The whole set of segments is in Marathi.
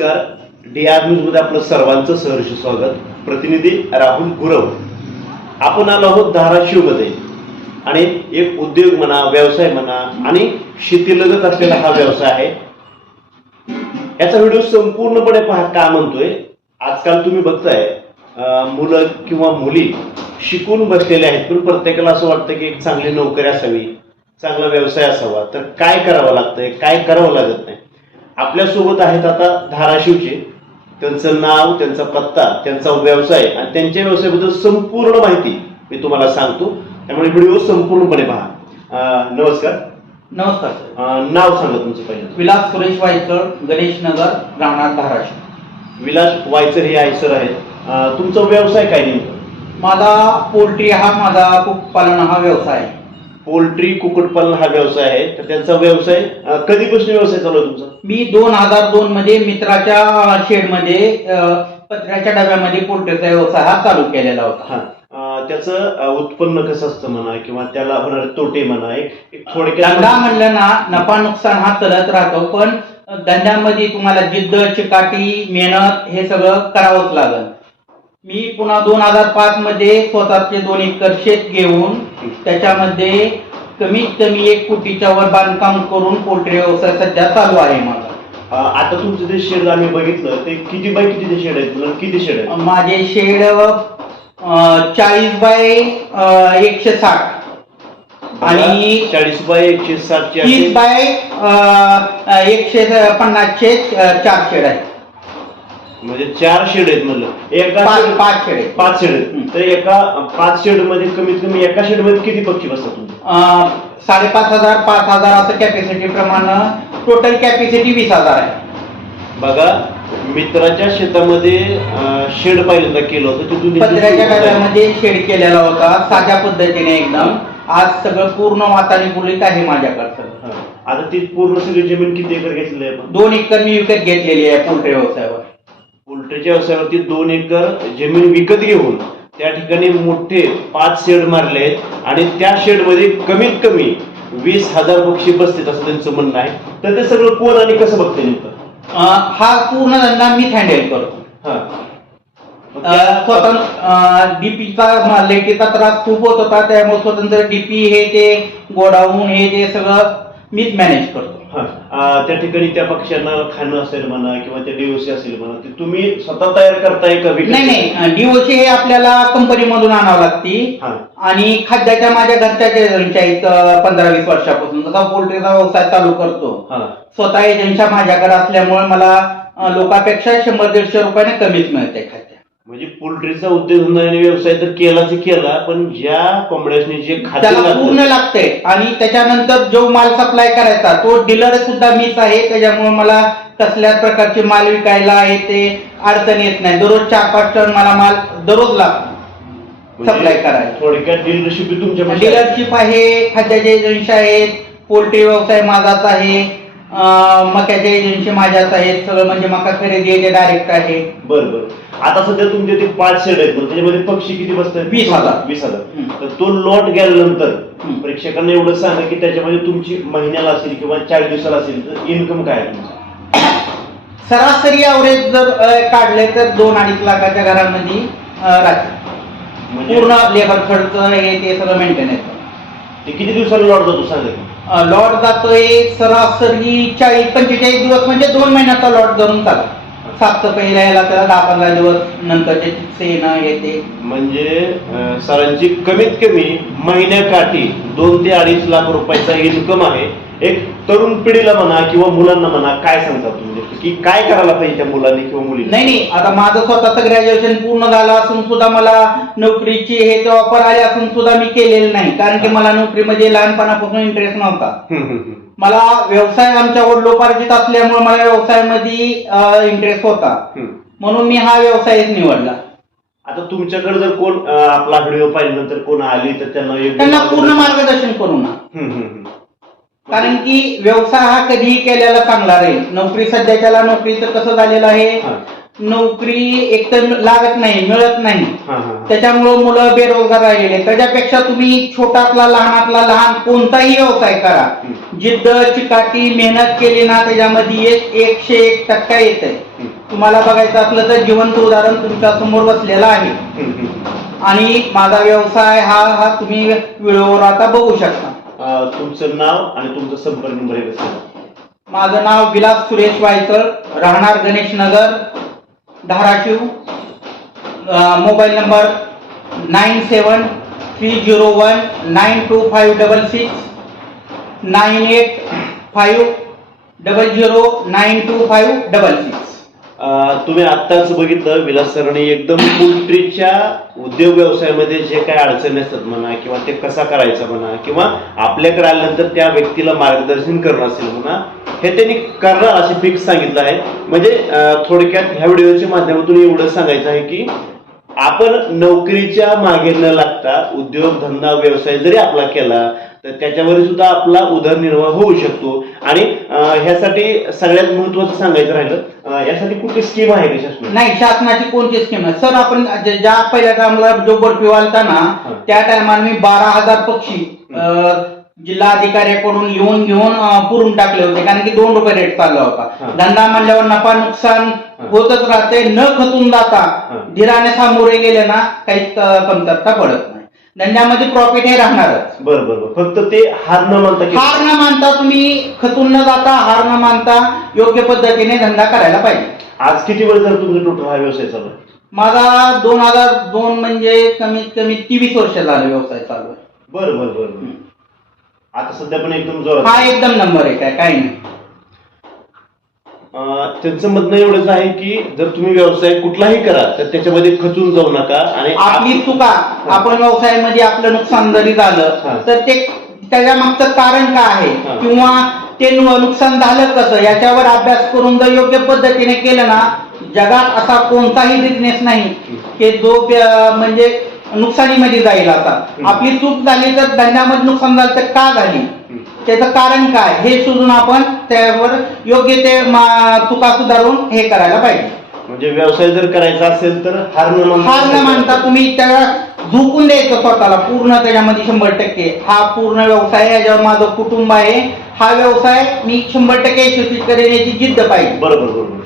नमस्कार. DR न्यूज मध्ये आपलं सर्वांचं सहर्ष स्वागत. प्रतिनिधी राहुल गुरव. आपण आलो आहोत धाराशिव मध्ये आणि एक उद्योग म्हणा, व्यवसाय म्हणा आणि शेतीलगत असलेला हा व्यवसाय आहे. याचा व्हिडिओ संपूर्णपणे पहा. का म्हणतोय, आजकाल तुम्ही बघताय मुलं किंवा मुली शिकून बसलेले आहेत, पण प्रत्येकाला असं वाटतं की एक चांगली नोकरी असावी, चांगला व्यवसाय असावा. तर काय करावं लागतंय, काय करावं लागत नाही. आपल्यासोबत आहेत आता धाराशिवचे. त्यांचं नाव, त्यांचा पत्ता, त्यांचा व्यवसाय आणि त्यांच्या व्यवसायाबद्दल संपूर्ण माहिती मी तुम्हाला सांगतो, त्यामुळे व्हिडिओ संपूर्णपणे पहा. नमस्कार. नमस्कार. नाव सांगा तुमचं पहिलं. विलास सुरेश वायचळ, गणेश नगर, राहणार धाराशिव. विलास वायचळ हे आहे सर आहेत. तुमचा व्यवसाय काय नेमकं? माझा पोल्ट्री हा माझा कुक्कुटपालन हा व्यवसाय आहे. पोल्ट्री कुक्कुटपालन हा व्यवसाय आहे. तर त्यांचा व्यवसाय कधीपासून व्यवसाय चालू आहे तुमचा? मी 2002 मध्ये मित्राच्या शेडमध्ये पत्र्याच्या डब्यामध्ये पोल्ट्रीचा व्यवसाय हा चालू केलेला होता. त्याचं उत्पन्न कसं असतं म्हणा, किंवा त्याला होणारे तोटे म्हणा, एक थोडक्यात. धंदा म्हणलं ना, नफा नुकसान हा चलत राहतो, पण धंद्यामध्ये तुम्हाला जिद्द, चिकाटी, मेहनत हे सगळं करावंच लागेल. मी पुन्हा 2005 मध्ये स्वतःचे 2 एकर शेत घेऊन त्याच्यामध्ये कमीत कमी 1 कोटीच्या वर बांधकाम करून पोल्ट्री व्यवसाय सध्या चालू आहे माझा. आता तुमचं जे शेड आम्ही बघितलं, ते किती बाय किती शेड आहेत? किती शेड आहेत? माझे शेड 40 बाय 160 आणि 40 बाय 160 30 बाय 150 चे 4 शेड आहेत. म्हणजे 4 शेड आहेत. म्हणलं एका 5 शेड आहेत. 5 शेड आहेत. तर एका 5 शेड मध्ये कमीत कमी एका शेड मध्ये किती पक्षी बसतात तुमचे? 5,500 5,000 असं कॅपॅसिटी प्रमाणे. टोटल कॅपॅसिटी 20,000 आहे. बघा, मित्राच्या शेतामध्ये शेड पहिल्यांदा केलं होतं, तिथून पत्र्याच्या डब्यामध्ये शेड केलेला होता, साध्या पद्धतीने एकदम. आज सगळं पूर्ण वातानुकूलित आहे माझ्याकडचं. आता ती पूर्ण सगळी जमीन किती एकर घेतलेली आहे? 2 एकर मी विकत घेतलेली आहे पोल्ट्री व्यवसायावर. पोल्ट्रीच्या व्यवसायावरती 2 एकर जमीन विकत घेऊन त्या ठिकाणी मोठे 5 शेड मारले आहेत आणि त्या शेड मध्ये कमीत कमी 20,000 पक्षी बसतात असं त्यांचं म्हणणं आहे. तर ते सगळं कोण आणि कसं बघते नेमकं? हा पूर्ण धंदा मीच हँडल करतो. स्वतंत्र डीपीचा लेटीचा त्रास खूप होत होता, त्यामुळे स्वतंत्र डीपी हे ते गोडाऊन हे ते सगळं मीच मॅनेज करतो. त्या ठिकाणी त्या पक्ष्यांना खाणं असेल म्हणा, किंवा ते डीओसी असेल म्हणा, ते तुम्ही स्वतः तयार करताय का? नाही, डीओसी हे आपल्याला कंपनीमधून आणावं लागते. आणि खाद्याच्या माझ्या घरच्या एजन्सी आहेत 15-20 वर्षापासून. जसा पोल्ट्रीचा व्यवसाय चालू करतो, स्वतः एजन्सी माझ्याकडे असल्यामुळे मला लोकांपेक्षा 100-150 रुपयाने कमीच मिळते खाद्य. म्हणजे पोल्ट्रीचा उद्योगधंदा आणि व्यवसाय तर केलाच केला, पण ज्या कोंबड्याने जे खाद्य पूर्ण लागते आणि त्याच्यानंतर जो माल सप्लाय करायचा तो डीलर सुद्धा मीच आहे. त्याच्यामुळे मला कसल्याच प्रकारचे माल विकायला येते अडचण येत नाही. दररोज 4-5 टन मला माल दररोज लागतो सप्लाय करायला. थोडक्यात डीलरशिप तुमच्या डीलरशिप आहे, खाद्याचे एजन्सी आहेत, पोल्ट्री व्यवसाय माझाच आहे, मक्याच्या एजन्सी माझ्याच आहेत. सगळं म्हणजे मका खरेदी आहे ते डायरेक्ट आहे. बरं. आता सध्या तुमचे ते 5 शेड आहेत, त्याच्यामध्ये पक्षी किती बसतात? 20,000. तर तो लॉट गेल्यानंतर प्रेक्षकांना एवढं सांगा की त्याच्यामध्ये तुमची महिन्याला असेल किंवा 40 दिवसाला असेल तर इन्कम काय आहे तुमचं? सरासरी ॲव्हरेज जर काढले तर 2-2.5 लाखाच्या घरामध्ये राहते. पूर्ण लेबर खर्च हे ते सगळं मेंटेन आहे. ते किती दिवसाला लॉट जातो सांगा? लॉट जातोय सरासरी 40-45 दिवस, म्हणजे 2 महिन्याचा लॉट धरून चालू. साफसफाई राहायला त्याला 10-15 दिवस नंतरचे सेना येते. म्हणजे सरांची कमीत कमी महिन्याकाठी 2 ते 2.5 लाख रुपयाचा इन्कम आहे. एक तरुण पिढीला म्हणा किंवा मुलांना म्हणा, काय सांगता तुम्ही की काय करायला पाहिजे त्या मुलांनी किंवा मुलींनी? नाही, आता माझं स्वतःचं ग्रॅज्युएशन पूर्ण झालं असून सुद्धा मला नोकरीची हे ते ऑफर आले असून सुद्धा मी केलेलं नाही, कारण की मला नोकरीमध्ये लहानपणापासून इंटरेस्ट नव्हता. मला व्यवसाय आमच्या वडिलोपार्जित असल्यामुळे मला व्यवसायामध्ये इंटरेस्ट होता, म्हणून मी हा व्यवसायच निवडला. आता तुमच्याकडे जर कोण आपला व्हिडिओ पाहिल्यानंतर कोण आली तर त्यांना पूर्ण मार्गदर्शन करू ना, कारण की व्यवसाय हा कधीही केलेला चांगला राहील. नोकरी सध्याच्याला नोकरीचं कसं झालेलं आहे, नोकरी एकतर लागत नाही, मिळत नाही. हा हा त्याच्यामुळं मुलं बेरोजगार राहिलेले. त्याच्यापेक्षा तुम्ही छोटातला लहानातला लहान कोणताही व्यवसाय करा, जिद्द चिकाटी मेहनत केली ना त्याच्यामध्ये 101% येत आहे. तुम्हाला बघायचं असलं तर जिवंत उदाहरण तुमच्या समोर बसलेलं आहे. आणि माझा व्यवसाय हा तुम्ही व्हिडिओवर आता बघू शकता. तुमचं नाव आणि तुमचा संपर्क नंबर एकदा सांगा. माझं नाव विलास सुरेश वायकर, राहणार गणेश नगर, धाराशिव. Mobile number 9730192566, 9850092566. तुम्ही आत्ताच बघितलं विलास सरांनी एकदम पोल्ट्रीच्या उद्योग व्यवसायामध्ये जे काही अडचणी असतात म्हणा किंवा ते कसा करायचा म्हणा किंवा आपल्याकडे आल्यानंतर त्या व्यक्तीला मार्गदर्शन करणं असेल म्हणा हे त्यांनी करणार असे फिक्स सांगितलं आहे. म्हणजे थोडक्यात ह्या व्हिडिओच्या माध्यमातून एवढं सांगायचं आहे की आपण नोकरीच्या मागे न लागता उद्योगधंदा व्यवसाय जरी आपला केला तर त्याच्यावर सुद्धा आपला उदरनिर्वाह होऊ शकतो. आणि ह्यासाठी सगळ्यात महत्वाचं सांगायचं राहिलं, यासाठी कुठली स्कीम आहे का शासनाची? नाही, शासनाची कोणती स्कीम आहे सर? आपण ज्या पहिल्या टायमाला जो बर्फी वालता ना त्या टायमाला मी 12,000 पक्षी जिल्हा अधिकाऱ्याकडून येऊन घेऊन पुरून टाकले होते, कारण की 2 रुपये रेट चालला होता. धंदा म्हणल्यावर नफा नुकसान होतच राहते. न खचून जाता धीराने सामोरे गेले ना काहीच कमतरता पडत नाही. धंद्यामध्ये प्रॉफिट हे राहणारच. बरोबर. फक्त ते हार न मानता तुम्ही खचून न जाता हार न मानता योग्य पद्धतीने धंदा करायला पाहिजे. आज किती वेळ झालं तुमचा टोटल हा व्यवसाय चालू आहे? माझा 2002 म्हणजे कमीत कमी 23 वर्ष झालं व्यवसाय चालू आहे. बरं. आता सध्या पण एकदम जोरात हा एकदम नंबर 1 आहे, काही नाही. त्यांचं म्हणणं एवढंच आहे की जर तुम्ही व्यवसाय कुठलाही करा तर त्याच्यामध्ये खचून जाऊ नका. आणि आपली चुका आपण व्यवसायामध्ये आपलं नुकसान जरी झालं तर ते त्याच्या मागचं कारण काय आहे किंवा ते नुकसान झालं कसं याच्यावर अभ्यास करून जर योग्य पद्धतीने केलं ना, जगात असा कोणताही बिझनेस नाही की जो म्हणजे नुकसानीमध्ये जाईल. आता आपली चूक झाली तर धंद्यामध्ये नुकसान झालं तर का झाली, त्याचं कारण काय हे शोधून आपण त्यावर योग्य ते चुका सुधारून हे करायला पाहिजे. म्हणजे व्यवसाय जर करायचा असेल तर हार न मानता तुम्ही त्याला झोकून द्यायचं स्वतःला पूर्ण त्याच्यामध्ये 100%. हा पूर्ण व्यवसाय याच्यावर माझं कुटुंब आहे. हा व्यवसाय मी 100% यशस्वी करेन याची जिद्द पाहिजे. बरोबर.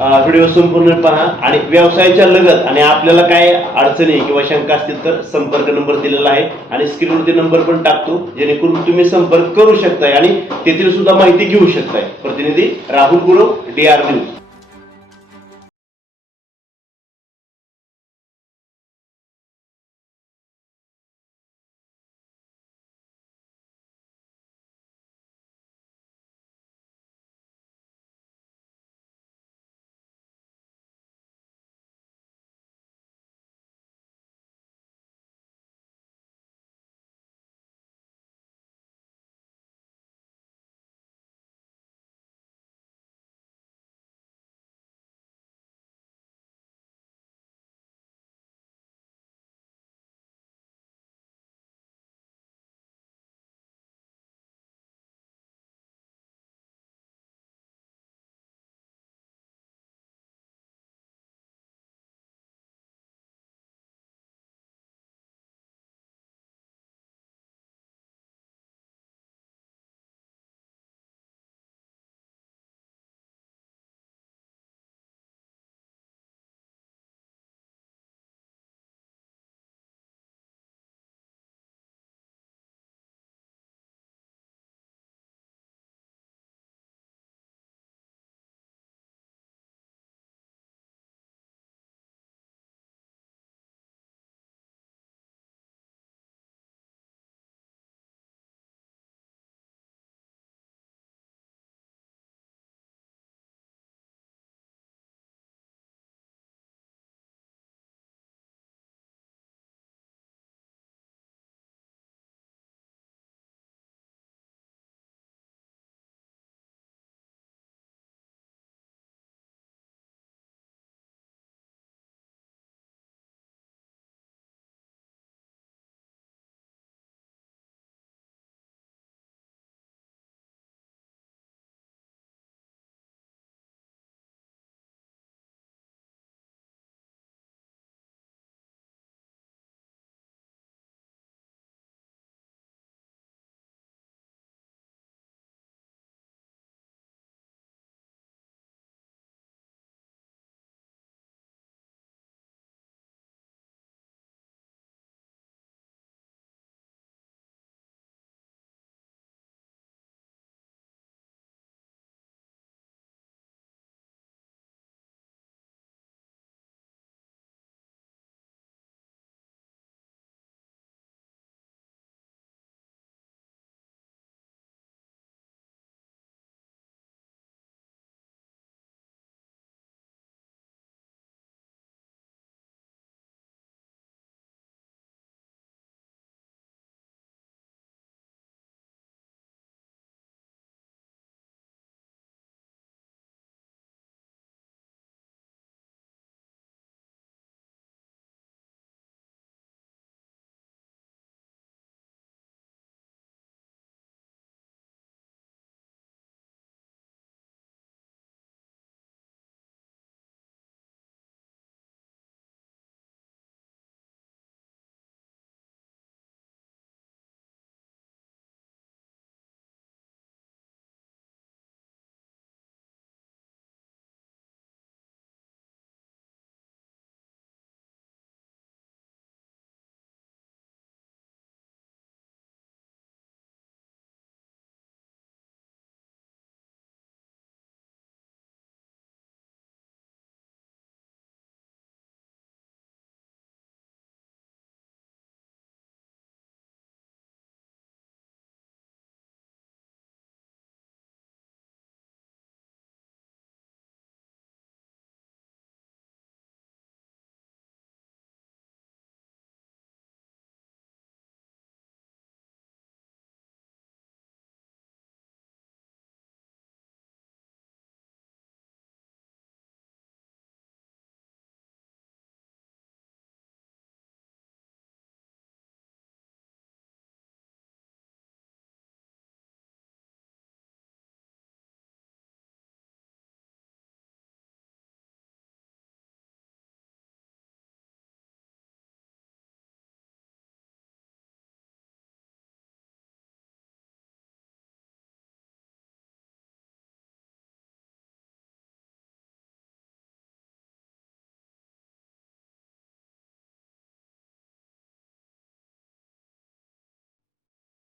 व्हिडिओ संपूर्ण पहा आणि व्यवसायाच्या लगत आणि आपल्याला काय अडचणी किंवा शंका असतील तर संपर्क नंबर दिलेला आहे आणि स्क्रीनवरती नंबर पण टाकतो, जेणेकरून तुम्ही संपर्क करू शकताय आणि तेथील सुद्धा माहिती घेऊ शकताय. प्रतिनिधी राहुल गुरव, DR न्यूज.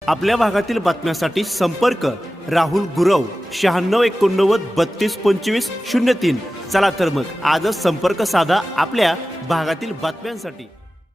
आपल्या भागातील बातम्यासाठी संपर्क राहुल गुरव 9689322503. चला तर मग आजच संपर्क साधा आपल्या भागातील बातम्यांसाठी.